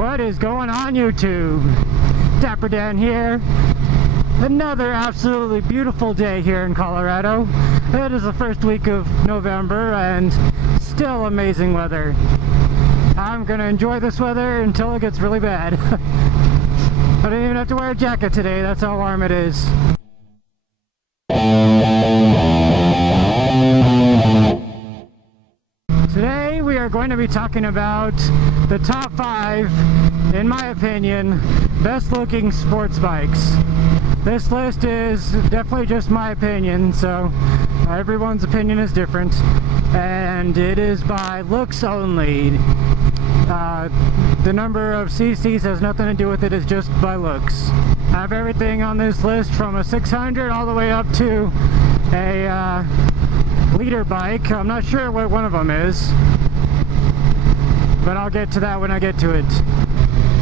What is going on, YouTube? DapperxDan here. Another absolutely beautiful day here in Colorado. It is the first week of November and still amazing weather. I'm gonna enjoy this weather until it gets really bad. I don't even have to wear a jacket today, that's how warm it is. Today we are going to be talking about the top 5, in my opinion, best looking sports bikes. This list is definitely just my opinion, so everyone's opinion is different, and it is by looks only. The number of CCs has nothing to do with it, it's just by looks. I have everything on this list from a 600 all the way up to a leader bike. I'm not sure what one of them is, but I'll get to that when I get to it.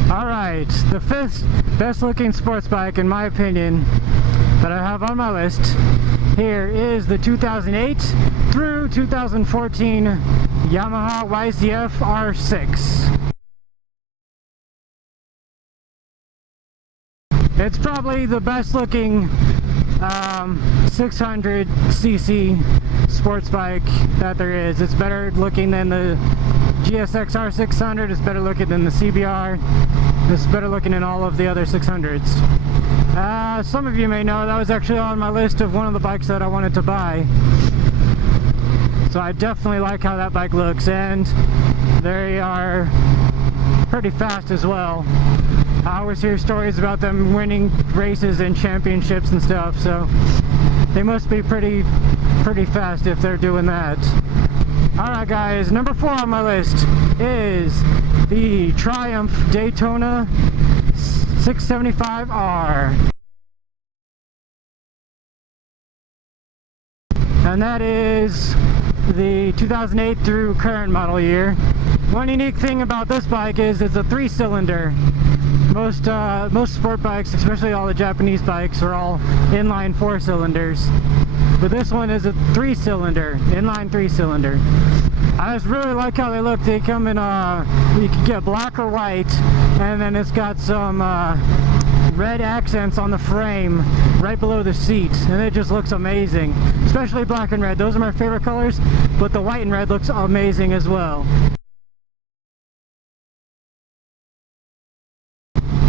Alright, the 5th best looking sports bike in my opinion that I have on my list here is the 2008 through 2014 Yamaha YZF R6. It's probably the best looking 600cc sports bike that there is. It's better looking than the GSX R600, it's better looking than the CBR, it's better looking than all of the other 600s. Some of you may know that was actually on my list of one of the bikes that I wanted to buy. So I definitely like how that bike looks, and they are pretty fast as well. I always hear stories about them winning races and championships and stuff, so they must be pretty fast if they're doing that. Alright guys, number 4 on my list is the Triumph Daytona 675R. And that is the 2008 through current model year. One unique thing about this bike is it's a 3-cylinder. Most sport bikes, especially all the Japanese bikes, are all inline 4-cylinders. But this one is a 3-cylinder, inline 3-cylinder. I just really like how they look. They come in, you can get black or white, and then it's got some red accents on the frame right below the seat, and it just looks amazing. Especially black and red, those are my favorite colors, but the white and red looks amazing as well.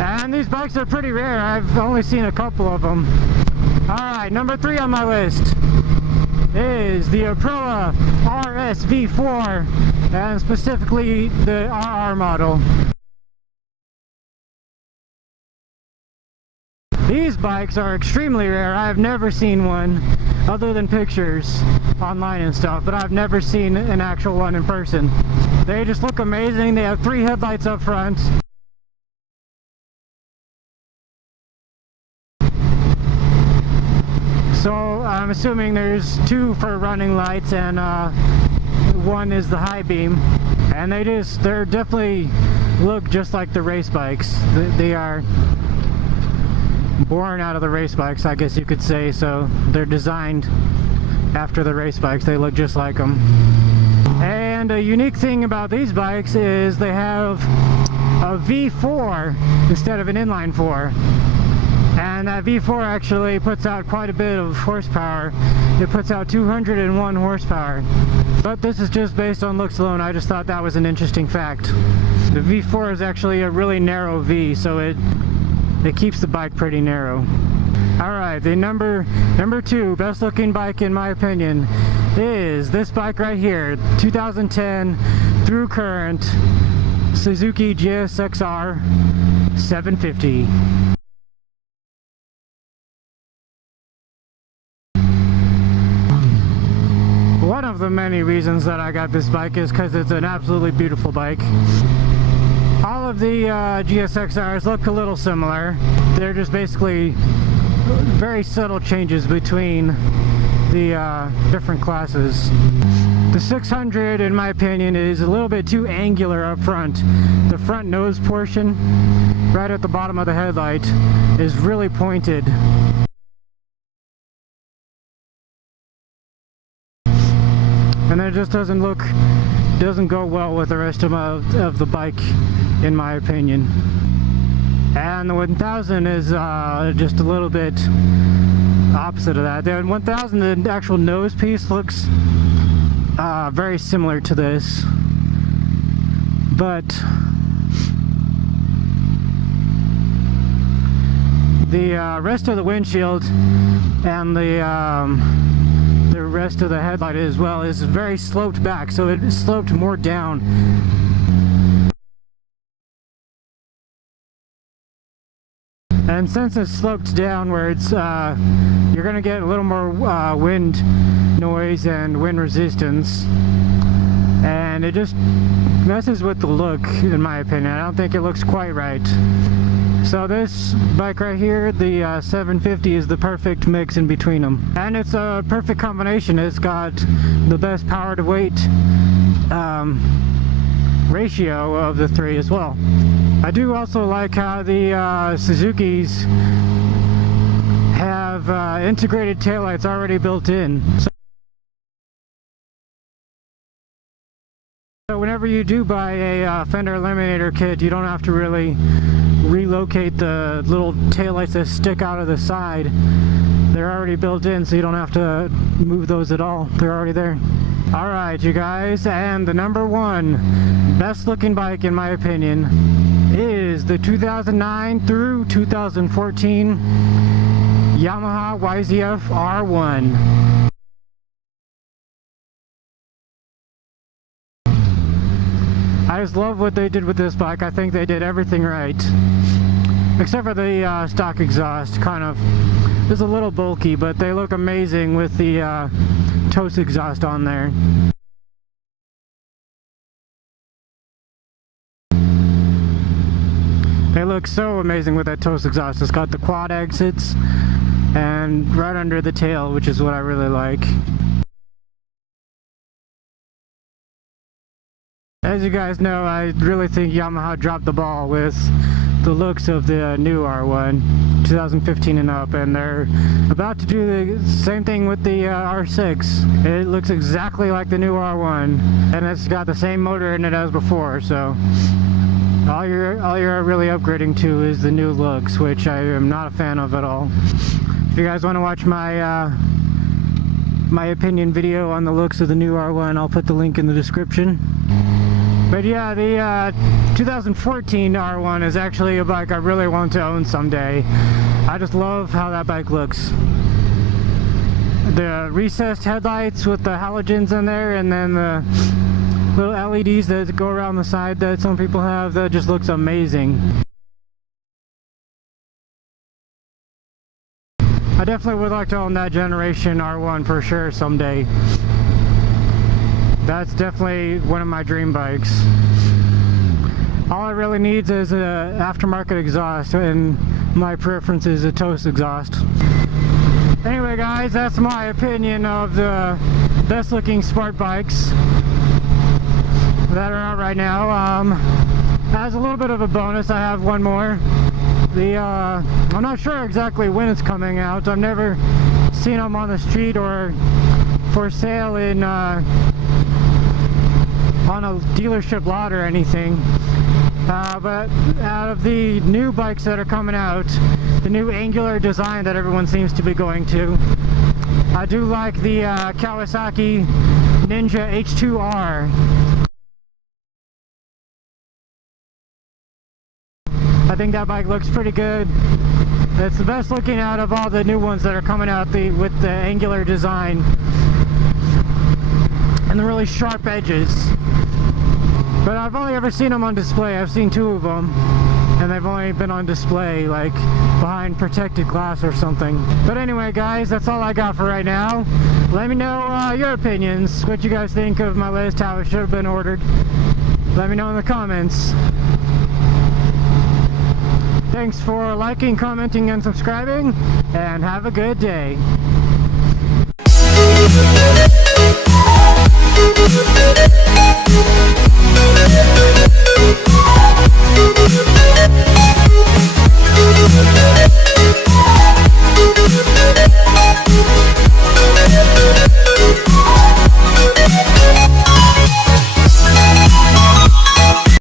And these bikes are pretty rare. I've only seen a couple of them. Alright, number 3 on my list is the Aprilia RS V4, and specifically the RR model. These bikes are extremely rare. I've never seen one other than pictures online and stuff, but I've never seen an actual one in person. They just look amazing. They have 3 headlights up front. So I'm assuming there's 2 for running lights, and 1 is the high beam, and they're definitely look just like the race bikes. They are born out of the race bikes, I guess you could say, so they're designed after the race bikes. They look just like them. And a unique thing about these bikes is they have a V4 instead of an inline 4. And that V4 actually puts out quite a bit of horsepower. It puts out 201 horsepower. But this is just based on looks alone. I just thought that was an interesting fact. The V4 is actually a really narrow V, so it keeps the bike pretty narrow. Alright, the number 2 best looking bike in my opinion is this bike right here, 2010 through current Suzuki GSX-R 750. One of the many reasons that I got this bike is because it's an absolutely beautiful bike. All of the GSX-Rs look a little similar. They're just basically very subtle changes between the different classes. The 600, in my opinion, is a little bit too angular up front. The front nose portion, right at the bottom of the headlight, is really pointed. And it just doesn't go well with the rest of the bike in my opinion. And the 1000 is just a little bit opposite of that. The 1000, the actual nose piece looks very similar to this, but the rest of the windshield and the rest of the headlight as well is very sloped back, so it sloped more down. And since it's sloped downwards, you're going to get a little more wind noise and wind resistance, and it just messes with the look, in my opinion. I don't think it looks quite right. So this bike right here, the 750, is the perfect mix in between them, and it's a perfect combination. It's got the best power to weight ratio of the three as well. I do also like how the Suzuki's have integrated taillights already built in. So whenever you do buy a fender eliminator kit, you don't have to really relocate the little taillights that stick out of the side. They're already built in, so you don't have to move those at all. They're already there. Alright, you guys, and the number one best looking bike in my opinion is the 2009 through 2014 Yamaha YZF R1. I just love what they did with this bike. I think they did everything right, except for the stock exhaust. Kind of is a little bulky, but they look amazing with the toast exhaust on there. They look so amazing with that toast exhaust. It's got the quad exits and right under the tail, which is what I really like. As you guys know, I really think Yamaha dropped the ball with the looks of the new R1 2015 and up, and they're about to do the same thing with the R6. It looks exactly like the new R1, and it's got the same motor in it as before, so all you're really upgrading to is the new looks, which I am not a fan of at all. If you guys want to watch my my opinion video on the looks of the new R1, I'll put the link in the description. But yeah, the 2014 R1 is actually a bike I really want to own someday. I just love how that bike looks. The recessed headlights with the halogens in there, and then the little LEDs that go around the side that some people have, that just looks amazing. I definitely would like to own that generation R1 for sure someday. That's definitely one of my dream bikes. All it really needs is an aftermarket exhaust, and my preference is a toast exhaust. Anyway guys, that's my opinion of the best looking sport bikes that are out right now. As a little bit of a bonus, I have one more. I'm not sure exactly when it's coming out. I've never seen them on the street or for sale in on a dealership lot or anything, but out of the new bikes that are coming out, the new angular design that everyone seems to be going to, I do like the Kawasaki Ninja H2R. I think that bike looks pretty good. It's the best looking out of all the new ones that are coming out with the angular design and the really sharp edges. But I've only ever seen them on display. I've seen two of them, and they've only been on display like behind protected glass or something. But anyway guys, that's all I got for right now. Let me know your opinions, what you guys think of my list, how it should have been ordered. Let me know in the comments. Thanks for liking, commenting, and subscribing, and have a good day.